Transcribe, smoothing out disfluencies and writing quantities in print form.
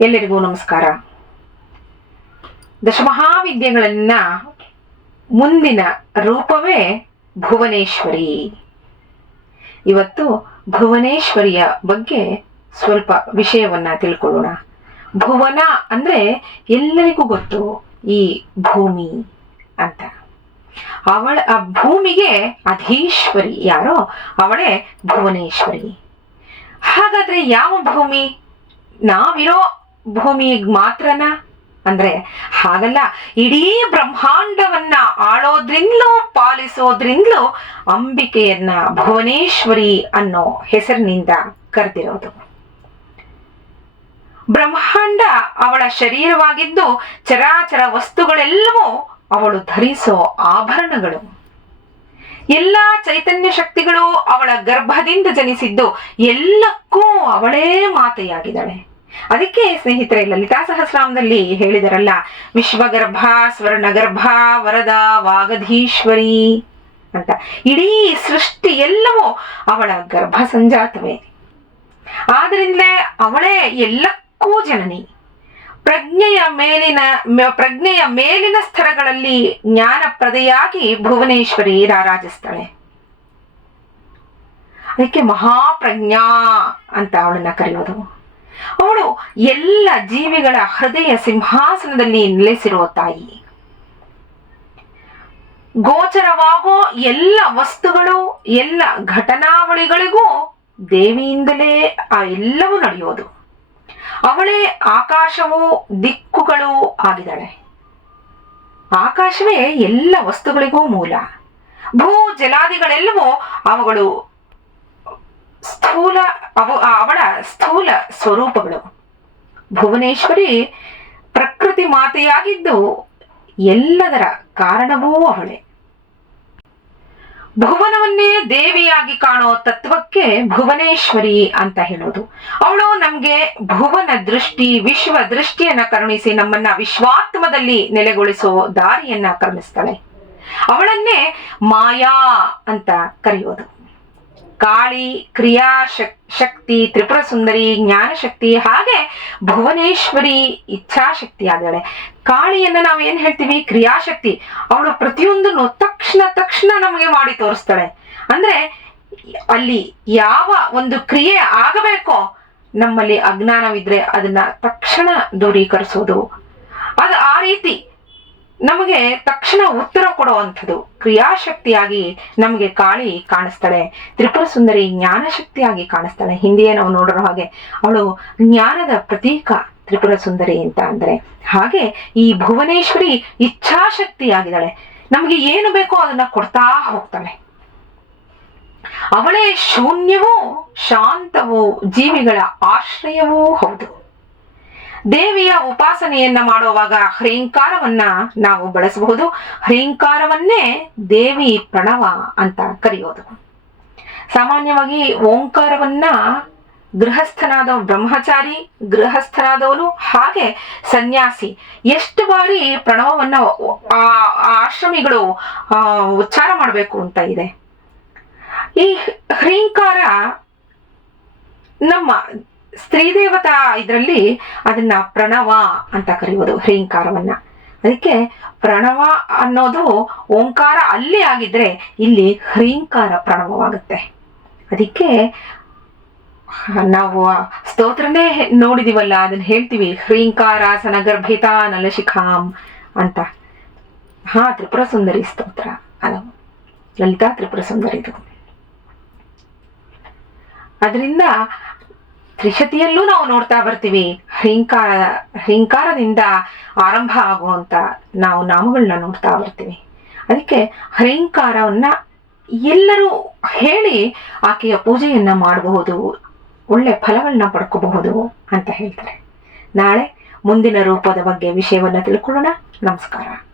ಎಲ್ಲರಿಗೂ ನಮಸ್ಕಾರ. ದಶಮಹಾವಿದ್ಯೆಗಳನ್ನ ಮುಂದಿನ ರೂಪವೇ ಭುವನೇಶ್ವರಿ. ಇವತ್ತು ಭುವನೇಶ್ವರಿಯ ಬಗ್ಗೆ ಸ್ವಲ್ಪ ವಿಷಯವನ್ನ ತಿಳ್ಕೊಳ್ಳೋಣ. ಭುವನ ಅಂದ್ರೆ ಎಲ್ಲರಿಗೂ ಗೊತ್ತು, ಈ ಭೂಮಿ ಅಂತ. ಆ ಭೂಮಿಗೆ ಅಧೀಶ್ವರಿ ಯಾರೋ ಅವಳೇ ಭುವನೇಶ್ವರಿ. ಹಾಗಾದ್ರೆ ಯಾವ ಭೂಮಿ? ನಾವಿರೋ ಭೂಮಿಗೆ ಮಾತ್ರನಾ ಅಂದ್ರೆ ಹಾಗಲ್ಲ. ಇಡೀ ಬ್ರಹ್ಮಾಂಡವನ್ನ ಆಳೋದ್ರಿಂದಲೂ ಪಾಲಿಸೋದ್ರಿಂದಲೂ ಅಂಬಿಕೆಯನ್ನ ಭುವನೇಶ್ವರಿ ಅನ್ನೋ ಹೆಸರಿನಿಂದ ಕರೆದಿರೋದು. ಬ್ರಹ್ಮಾಂಡ ಅವಳ ಶರೀರವಾಗಿದ್ದು ಚರಾಚರ ವಸ್ತುಗಳೆಲ್ಲವೂ ಅವಳು ಧರಿಸೋ ಆಭರಣಗಳು. ಎಲ್ಲಾ ಚೈತನ್ಯ ಶಕ್ತಿಗಳು ಅವಳ ಗರ್ಭದಿಂದ ಜನಿಸಿದ್ದು, ಎಲ್ಲಕ್ಕೂ ಅವಳೇ ಮಾತೆಯಾಗಿದ್ದಾಳೆ. ಅದಕ್ಕೆ ಸ್ನೇಹಿತರೆ, ಲಲಿತಾ ಸಹಸ್ರನಾಮದಲ್ಲಿ ಹೇಳಿದರಲ್ಲ, ವಿಶ್ವಗರ್ಭ, ಸ್ವರ್ಣಗರ್ಭ, ವರದ, ವಾಗಧೀಶ್ವರಿ ಅಂತ. ಇಡೀ ಸೃಷ್ಟಿ ಎಲ್ಲವೂ ಅವಳ ಗರ್ಭ ಸಂಜಾತವೇ. ಆದ್ರಿಂದ ಅವಳೇ ಎಲ್ಲಕ್ಕೂ ಜನನಿ. ಪ್ರಜ್ಞೆಯ ಮೇಲಿನ ಸ್ತರಗಳಲ್ಲಿ ಜ್ಞಾನಪ್ರದೆಯಾಗಿ ಭುವನೇಶ್ವರಿ ರಾರಾಜಿಸ್ತಾಳೆ. ಅದಕ್ಕೆ ಮಹಾಪ್ರಜ್ಞಾ ಅಂತ ಅವಳನ್ನ ಕರೆಯೋದು. ಅವಳು ಎಲ್ಲ ಜೀವಿಗಳ ಹೃದಯ ಸಿಂಹಾಸನದಲ್ಲಿ ನೆಲೆಸಿರುವ ತಾಯಿ. ಗೋಚರವಾಗೋ ಎಲ್ಲ ವಸ್ತುಗಳು, ಎಲ್ಲ ಘಟನಾವಳಿಗಳಿಗೂ ದೇವಿಯಿಂದಲೇ ಆ ಎಲ್ಲವೂ ನಡೆಯೋದು. ಅವಳೇ ಆಕಾಶವೂ ದಿಕ್ಕುಗಳು ಆಗಿದ್ದಾಳೆ. ಆಕಾಶವೇ ಎಲ್ಲ ವಸ್ತುಗಳಿಗೂ ಮೂಲ. ಭೂ ಜಲಾದಿಗಳೆಲ್ಲವೂ ಅವುಗಳು ಅವಳ ಸ್ಥೂಲ ಸ್ವರೂಪಗಳು. ಭುವನೇಶ್ವರಿ ಪ್ರಕೃತಿ ಮಾತೆಯಾಗಿದ್ದು ಎಲ್ಲದರ ಕಾರಣವೂ ಅವಳೇ. ಭುವನವನ್ನೇ ದೇವಿಯಾಗಿ ಕಾಣೋ ತತ್ವಕ್ಕೆ ಭುವನೇಶ್ವರಿ ಅಂತ ಹೇಳೋದು. ಅವಳು ನಮ್ಗೆ ಭುವನ ದೃಷ್ಟಿ, ವಿಶ್ವ ದೃಷ್ಟಿಯನ್ನ ಕರುಣಿಸಿ ನಮ್ಮನ್ನ ವಿಶ್ವಾತ್ಮದಲ್ಲಿ ನೆಲೆಗೊಳಿಸೋ ದಾರಿಯನ್ನ ಕರುಣಿಸ್ತಾಳೆ. ಅವಳನ್ನೇ ಮಾಯಾ ಅಂತ ಕರೆಯೋದು. ಕಾಳಿ ಕ್ರಿಯಾ ಶಕ್ತಿ, ತ್ರಿಪುರ ಸುಂದರಿ ಜ್ಞಾನಶಕ್ತಿ, ಹಾಗೆ ಭುವನೇಶ್ವರಿ ಇಚ್ಛಾಶಕ್ತಿ ಆಗಿದ್ದಾಳೆ. ಕಾಳಿಯನ್ನ ನಾವು ಏನ್ ಹೇಳ್ತೀವಿ? ಕ್ರಿಯಾಶಕ್ತಿ. ಅವಳು ಪ್ರತಿಯೊಂದನ್ನು ತಕ್ಷಣ ನಮಗೆ ಮಾಡಿ ತೋರಿಸ್ತಾಳೆ. ಅಂದ್ರೆ ಅಲ್ಲಿ ಯಾವ ಒಂದು ಕ್ರಿಯೆ ಆಗಬೇಕೋ, ನಮ್ಮಲ್ಲಿ ಅಜ್ಞಾನವಿದ್ರೆ ಅದನ್ನ ತಕ್ಷಣ ದೂರೀಕರಿಸೋದು, ಅದು ಆ ರೀತಿ ನಮಗೆ ತಕ್ಷಣ ಉತ್ತರ ಕೊಡುವಂಥದ್ದು ಕ್ರಿಯಾಶಕ್ತಿಯಾಗಿ ನಮಗೆ ಕಾಳಿ ಕಾಣಿಸ್ತಾಳೆ. ತ್ರಿಪುರ ಸುಂದರಿ ಜ್ಞಾನಶಕ್ತಿಯಾಗಿ ಕಾಣಿಸ್ತಾಳೆ. ಹಿಂದೆಯೇ ನಾವು ನೋಡಿರೋ ಹಾಗೆ ಅವಳು ಜ್ಞಾನದ ಪ್ರತೀಕ ತ್ರಿಪುರ ಸುಂದರಿ ಅಂತ ಅಂದ್ರೆ. ಹಾಗೆ ಈ ಭುವನೇಶ್ವರಿ ಇಚ್ಛಾಶಕ್ತಿಯಾಗಿದ್ದಾಳೆ. ನಮಗೆ ಏನು ಬೇಕೋ ಅದನ್ನ ಕೊಡ್ತಾ ಹೋಗ್ತಾಳೆ. ಅವಳೇ ಶೂನ್ಯವೂ ಶಾಂತವೂ ಜೀವಿಗಳ ಆಶ್ರಯವೂ ಹೌದು. ದೇವಿಯ ಉಪಾಸನೆಯನ್ನ ಮಾಡುವಾಗ ಹ್ರೀಂಕಾರವನ್ನ ನಾವು ಬಳಸಬಹುದು. ಹ್ರೀಂಕಾರವನ್ನೇ ದೇವಿ ಪ್ರಣವ ಅಂತ ಕರೆಯೋದು. ಸಾಮಾನ್ಯವಾಗಿ ಓಂಕಾರವನ್ನ ಬ್ರಹ್ಮಚಾರಿ ಗೃಹಸ್ಥನಾದವನು ಹಾಗೆ ಸನ್ಯಾಸಿ ಎಷ್ಟು ಬಾರಿ ಪ್ರಣವವನ್ನ ಆಶ್ರಮಿಗಳು ಉಚ್ಚಾರ ಮಾಡಬೇಕು ಅಂತ ಇದೆ. ಈ ಹ್ರೀಂಕಾರ ನಮ್ಮ ಸ್ತ್ರೀ ದೇವತಾ ಇದರಲ್ಲಿ ಅದನ್ನ ಪ್ರಣವ ಅಂತ ಕರೆಯೋದು, ಹ್ರೀಂಕಾರವನ್ನ. ಅದಕ್ಕೆ ಪ್ರಣವ ಅನ್ನೋದು ಓಂಕಾರ ಅಲ್ಲಿ ಆಗಿದ್ರೆ ಇಲ್ಲಿ ಹ್ರೀಂಕಾರ ಪ್ರಣವವಾಗುತ್ತೆ. ಅದಕ್ಕೆ ನಾವು ಸ್ತೋತ್ರನೇ ನೋಡಿದೀವಲ್ಲ, ಅದನ್ನ ಹೇಳ್ತೀವಿ, ಹ್ರೀಂಕಾರ ಸನಗರ್ಭಿತ ನಲಶಿಖಾಂ ಅಂತ. ತ್ರಿಪುರ ಸುಂದರಿ ಸ್ತೋತ್ರ ಅದು, ಲಲಿತಾ ತ್ರಿಪುರ ಸುಂದರಿದು. ಅದರಿಂದ ತ್ರಿಶತಿಯಲ್ಲೂ ನಾವು ನೋಡ್ತಾ ಬರ್ತೀವಿ, ಹ್ರೀಂಕಾರದಿಂದ ಆರಂಭ ಆಗುವಂತ ನಾವು ನಾಮಗಳನ್ನ ನೋಡ್ತಾ ಬರ್ತೀವಿ. ಅದಕ್ಕೆ ಹ್ರೀಂಕಾರವನ್ನ ಎಲ್ಲರೂ ಹೇಳಿ ಆಕೆಯ ಪೂಜೆಯನ್ನ ಮಾಡಬಹುದು, ಒಳ್ಳೆ ಫಲಗಳನ್ನ ಪಡ್ಕೋಬಹುದು ಅಂತ ಹೇಳ್ತಾರೆ. ನಾಳೆ ಮುಂದಿನ ರೂಪದ ಬಗ್ಗೆ ವಿಷಯವನ್ನ ತಿಳ್ಕೊಳ್ಳೋಣ. ನಮಸ್ಕಾರ.